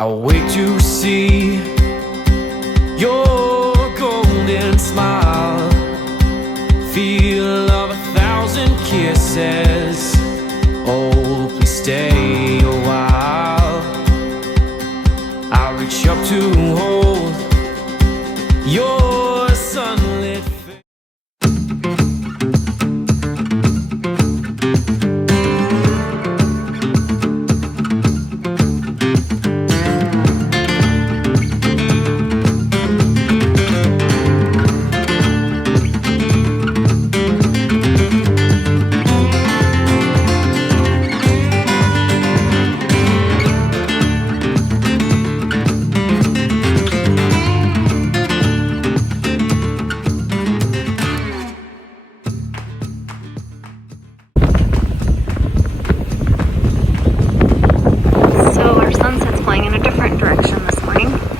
I'll wait to see your golden smile, feel of 1,000 kisses. Oh, please stay a while. I'll reach up to hold your sunlit face.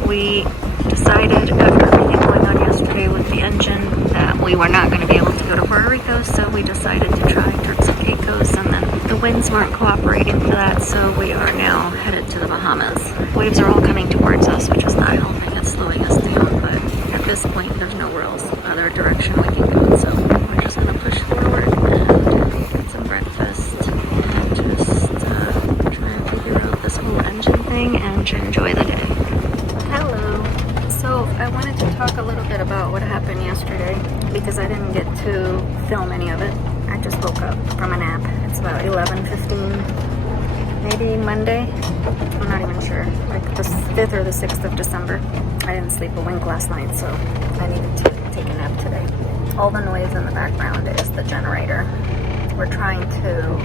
We decided after everything going on yesterday with the engine that we were not going to be able to go to Puerto Rico, so we decided to try Turks and Caicos, and then the winds weren't cooperating for that, so we are now headed to the Bahamas. Waves are all coming towards us, which is not helping. It's slowing us down, but at this point there's nowhere else other direction we can go, so we're just going to push forward and get some breakfast and just try and figure out this whole engine thing and to enjoy the day. Hello. So I wanted to talk a little bit about what happened yesterday because I didn't get to film any of it. I just woke up from a nap. It's about 11:15, maybe Monday. I'm not even sure. Like the 5th or the 6th of December. I didn't sleep a wink last night, so I needed to take a nap today. All the noise in the background is the generator. We're trying to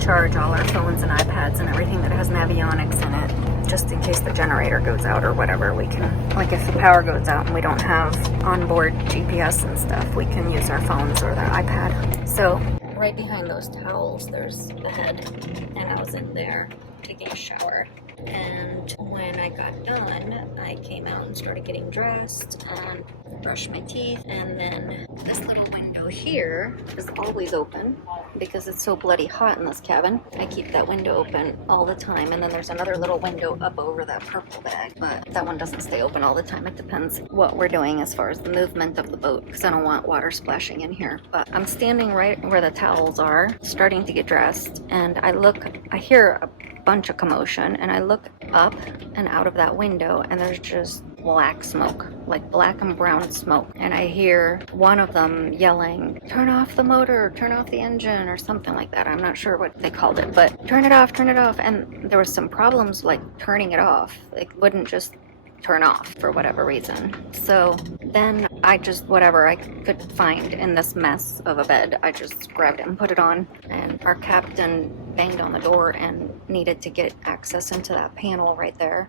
charge all our phones and iPads and everything that has Navionics in it, just in case the generator goes out or whatever. We can, like if the power goes out and we don't have onboard GPS and stuff, we can use our phones or the iPad. So right behind those towels there's the head, and I was in there taking a shower, and when I got done I came out and started getting dressed and brushed my teeth, and then this little window here is always open because it's so bloody hot in this cabin. I keep that window open all the time, and then there's another little window up over that purple bag, but that one doesn't stay open all the time. It depends what we're doing as far as the movement of the boat, because I don't want water splashing in here. But I'm standing right where the towels are, starting to get dressed, and I hear a bunch of commotion, and I look up and out of that window, and there's just black smoke, like black and brown smoke, and I hear one of them yelling, turn off the motor, turn off the engine, or something like that. I'm not sure what they called it, but turn it off, and there was some problems like turning it off. It wouldn't just turn off for whatever reason. So then I just, whatever I could find in this mess of a bed, I just grabbed it and put it on, and our captain banged on the door and needed to get access into that panel right there,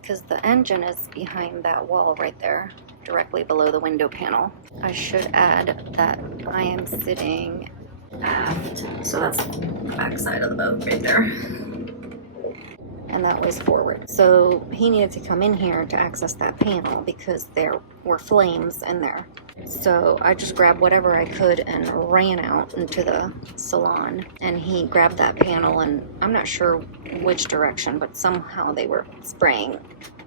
because the engine is behind that wall right there, directly below the window panel. I should add that I am sitting aft, so that's the back side of the boat right there, and that was forward. So he needed to come in here to access that panel because there were flames in there. So I just grabbed whatever I could and ran out into the salon, and he grabbed that panel, and I'm not sure which direction, but somehow they were spraying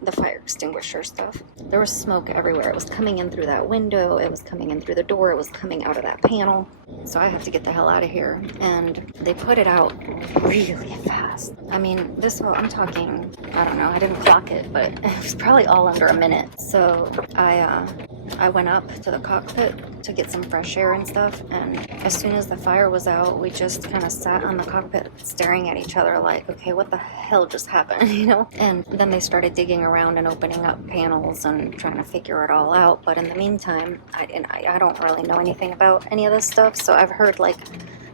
the fire extinguisher stuff. There was smoke everywhere. It was coming in through that window, it was coming in through the door, it was coming out of that panel. So I had to get the hell out of here, and they put it out really fast. I mean, I'm talking, I don't know, I didn't clock it, but it was probably all under a minute. So I went up to the cockpit to get some fresh air and stuff, and as soon as the fire was out, we just kind of sat on the cockpit staring at each other like, okay, what the hell just happened, you know? And then they started digging around and opening up panels and trying to figure it all out. But in the meantime, I don't really know anything about any of this stuff, so I've heard like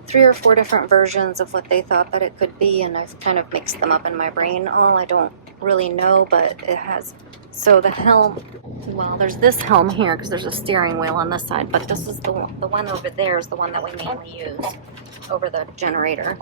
3 or 4 different versions of what they thought that it could be, and I've kind of mixed them up in my brain. All I don't really know, but it has. So the helm, well, there's this helm here because there's a steering wheel on this side, but this is the one over there is the one that we mainly use over the generator.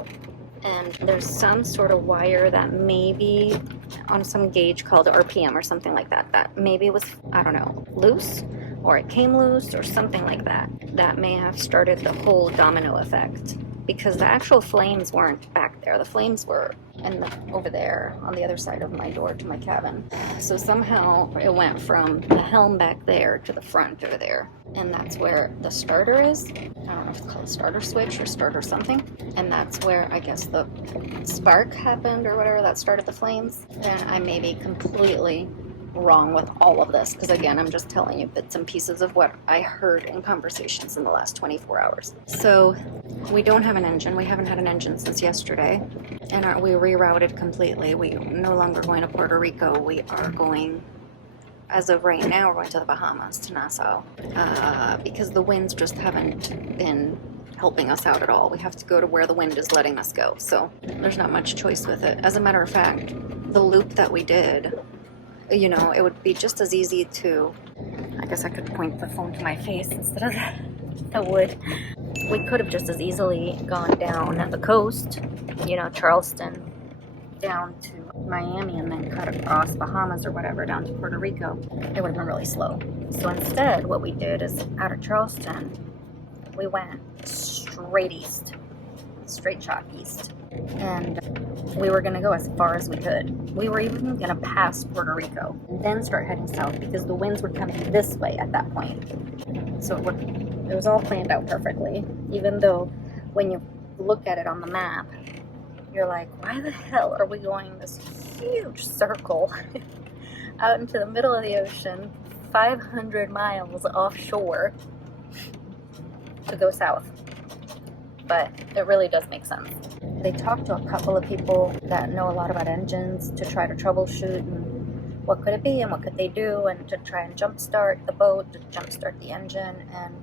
And there's some sort of wire that maybe on some gauge called RPM or something like that, that maybe was, I don't know, loose, or it came loose or something like that. That may have started the whole domino effect, because the actual flames weren't back there. The flames were and over there on the other side of my door to my cabin. So somehow it went from the helm back there to the front over there, and that's where the starter is. I don't know if it's called starter switch or starter something, and that's where I guess the spark happened or whatever that started the flames. And I may be completely wrong with all of this, because again, I'm just telling you bits and pieces of what I heard in conversations in the last 24 hours. So we don't have an engine. We haven't had an engine since yesterday, and we rerouted completely. We are no longer going to Puerto Rico. We are going, as of right now, we're going to the Bahamas, to Nassau, because the winds just haven't been helping us out at all. We have to go to where the wind is letting us go, so there's not much choice with it. As a matter of fact, the loop that we did, you know, it would be just as easy to, I guess I could point the phone to my face instead of the wood. We could have just as easily gone down the coast, you know, Charleston, down to Miami, and then cut across Bahamas or whatever down to Puerto Rico. It would have been really slow. So instead, what we did is, out of Charleston, we went straight east, straight shot east. And we were going to go as far as we could. We were even going to pass Puerto Rico and then start heading south, because the winds were coming this way at that point. So it was all planned out perfectly, even though when you look at it on the map, you're like, why the hell are we going this huge circle out into the middle of the ocean, 500 miles offshore, to go south? But it really does make sense. They talked to a couple of people that know a lot about engines to try to troubleshoot and what could it be and what could they do, and to try and jumpstart the boat, to jumpstart the engine. And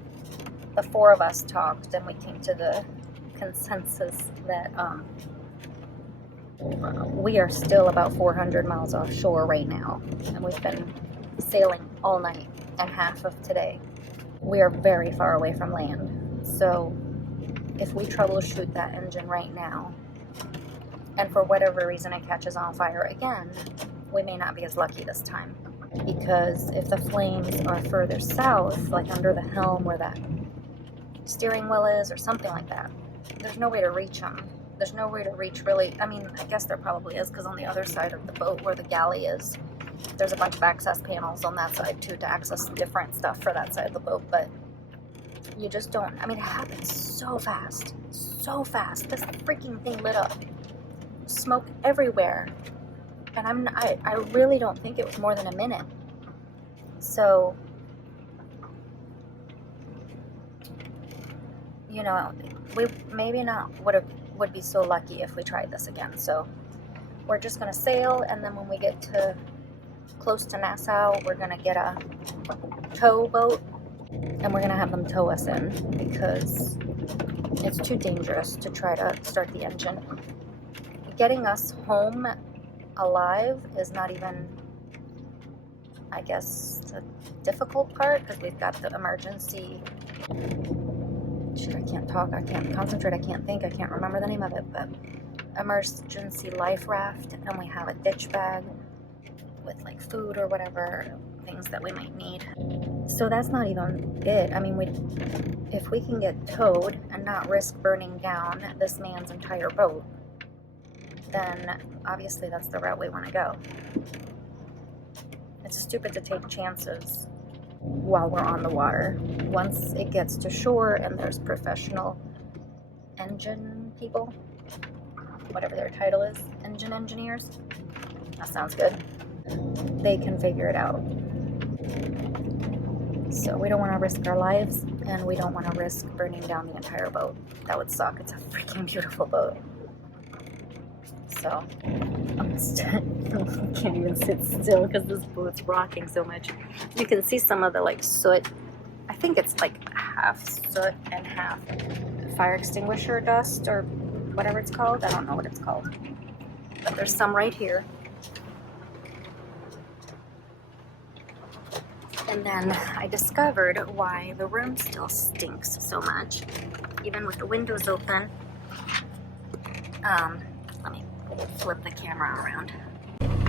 the four of us talked, and we came to the consensus that we are still about 400 miles offshore right now, and we've been sailing all night and half of today. We are very far away from land, so if we troubleshoot that engine right now, and for whatever reason it catches on fire again, we may not be as lucky this time. Because if the flames are further south, like under the helm where that steering wheel is or something like that, there's no way to reach them. There's no way to reach, really. I mean, I guess there probably is, because on the other side of the boat where the galley is, there's a bunch of access panels on that side too, to access different stuff for that side of the boat. But you just don't, I mean, it happens so fast, so fast. This freaking thing lit up, smoke everywhere, and I really don't think it was more than a minute. So, you know, we maybe not would be so lucky if we tried this again. So we're just gonna sail, and then when we get to close to Nassau, we're gonna get a tow boat, and we're gonna have them tow us in, because it's too dangerous to try to start the engine. Getting us home alive is not even, I guess, the difficult part, because we've got the emergency, I can't talk, I can't concentrate, I can't think, I can't remember the name of it, but emergency life raft, and we have a ditch bag with like food or whatever, things that we might need. So that's not even it. I mean, if we can get towed and not risk burning down this man's entire boat, then obviously that's the route we want to go. It's stupid to take chances while we're on the water. Once it gets to shore and there's professional engine people, whatever their title is, engine engineers, that sounds good, they can figure it out. So we don't want to risk our lives, and we don't want to risk burning down the entire boat. That would suck. It's a freaking beautiful boat. So I can't even sit still because this boat's rocking so much. You can see some of the like soot. I think it's like half soot and half fire extinguisher dust or whatever it's called. I don't know what it's called, but there's some right here. And then I discovered why the room still stinks so much, even with the windows open. Let me flip the camera around.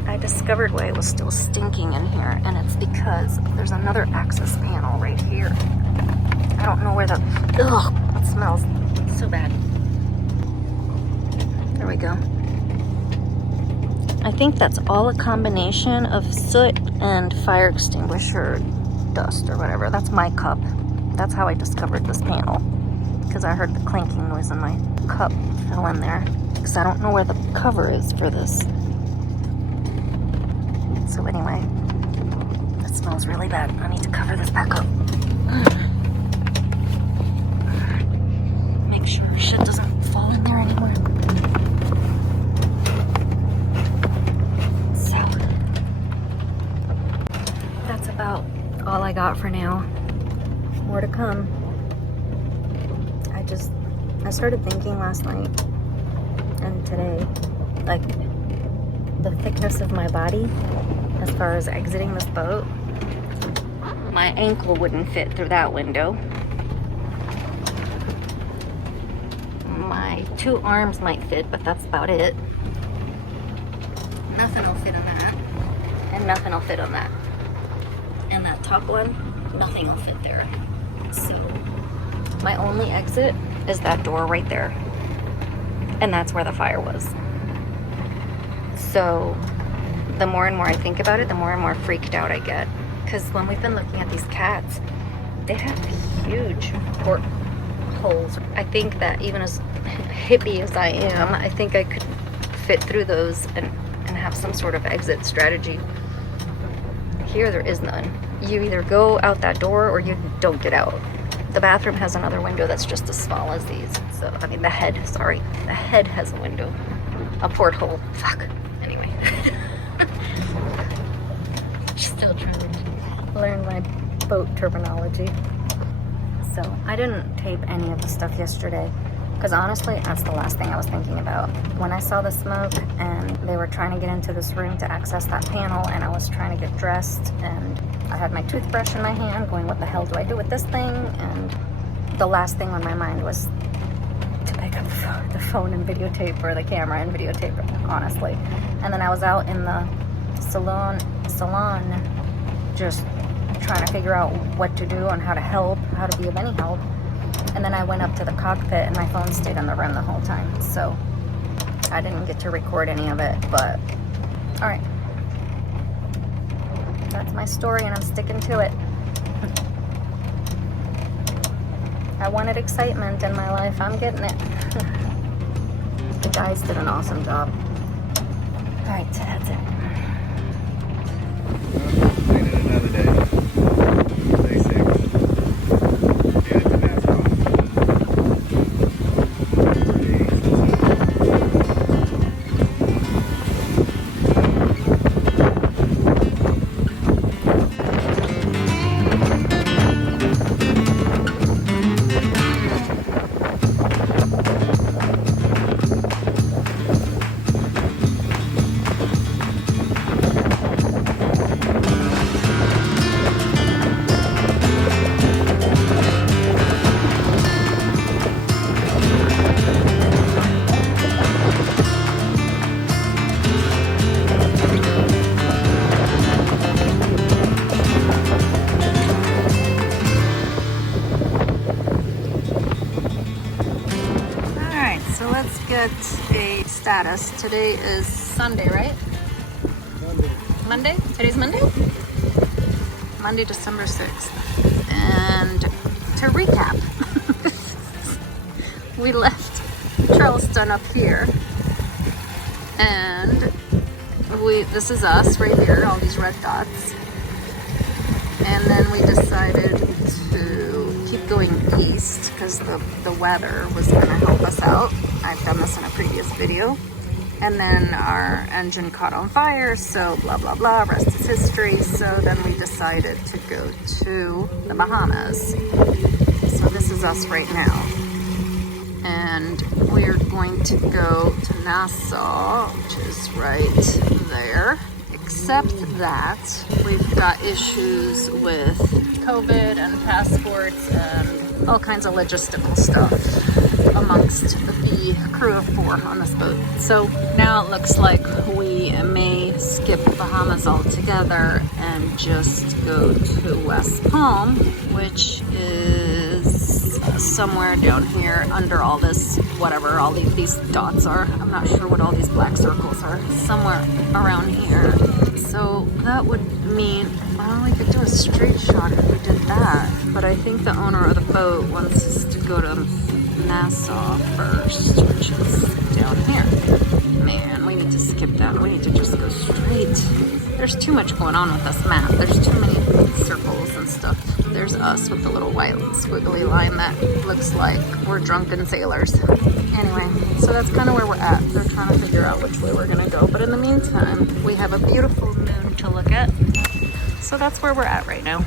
I discovered why it was still stinking in here, and it's because there's another access panel right here. I don't know where the, ugh, it smells so bad. There we go. I think that's all a combination of soot and fire extinguisher dust or whatever. That's my cup. That's how I discovered this panel, because I heard the clinking noise and my cup fell in there, because I don't know where the cover is for this. So anyway, it smells really bad. I need to cover this back up. Make sure shit doesn't fall in there anymore. So that's about all I got for now. More to come. I started thinking last night and today, like, the thickness of my body as far as exiting this boat. My ankle wouldn't fit through that window. My 2 arms might fit, but that's about it. Nothing will fit on that. And nothing will fit on that. And that top one, nothing will fit there. So my only exit is that door right there. And that's where the fire was. So the more and more I think about it, the more and more freaked out I get. Because when we've been looking at these cats, they have huge portholes. I think that even as hippie as I am, I think I could fit through those and have some sort of exit strategy. Here there is none. You either go out that door or you don't get out. The bathroom has another window that's just as small as these. So, I mean, the head has a window. A porthole. Fuck. Anyway. Still trying to learn my boat terminology. So, I didn't tape any of the stuff yesterday, because honestly, that's the last thing I was thinking about. When I saw the smoke and they were trying to get into this room to access that panel, and I was trying to get dressed, and I had my toothbrush in my hand going, what the hell do I do with this thing? And the last thing on my mind was to pick up the phone and videotape, or the camera and videotape, honestly. And then I was out in the salon just trying to figure out what to do and how to help, how to be of any help. And then I went up to the cockpit and my phone stayed on the rim the whole time. So I didn't get to record any of it, but all right. That's my story and I'm sticking to it. I wanted excitement in my life. I'm getting it. The guys did an awesome job. All right, so that's it. Made it another day. Day 6. Headed to Nassau. So let's get a status. Today is Sunday, right? Monday? Today's Monday? Monday, December 6th. And to recap, we left Charleston up here. And this is us right here, all these red dots. And then we decided to keep going east because the weather was going to help us out. I've done this in a previous video. And then our engine caught on fire, so blah, blah, blah, rest is history. So then we decided to go to the Bahamas. So this is us right now. And we're going to go to Nassau, which is right there. Except that we've got issues with COVID and passports and all kinds of logistical stuff amongst the crew of 4 on this boat. So now it looks like we may skip Bahamas altogether and just go to West Palm, which is somewhere down here under all this, whatever all these dots are. I'm not sure what all these black circles are. Somewhere around here. So that would mean, well, we could do a straight shot if we did that. But I think the owner of the boat wants us to go to Nassau first, which is down here. Man, we need to skip that. We need to just go straight. There's too much going on with this map. There's too many circles and stuff. There's us with the little white squiggly line that looks like we're drunken sailors. Anyway, so that's kind of where we're at. We're trying to figure out which way we're gonna go. But in the meantime, we have a beautiful moon to look at. So that's where we're at right now.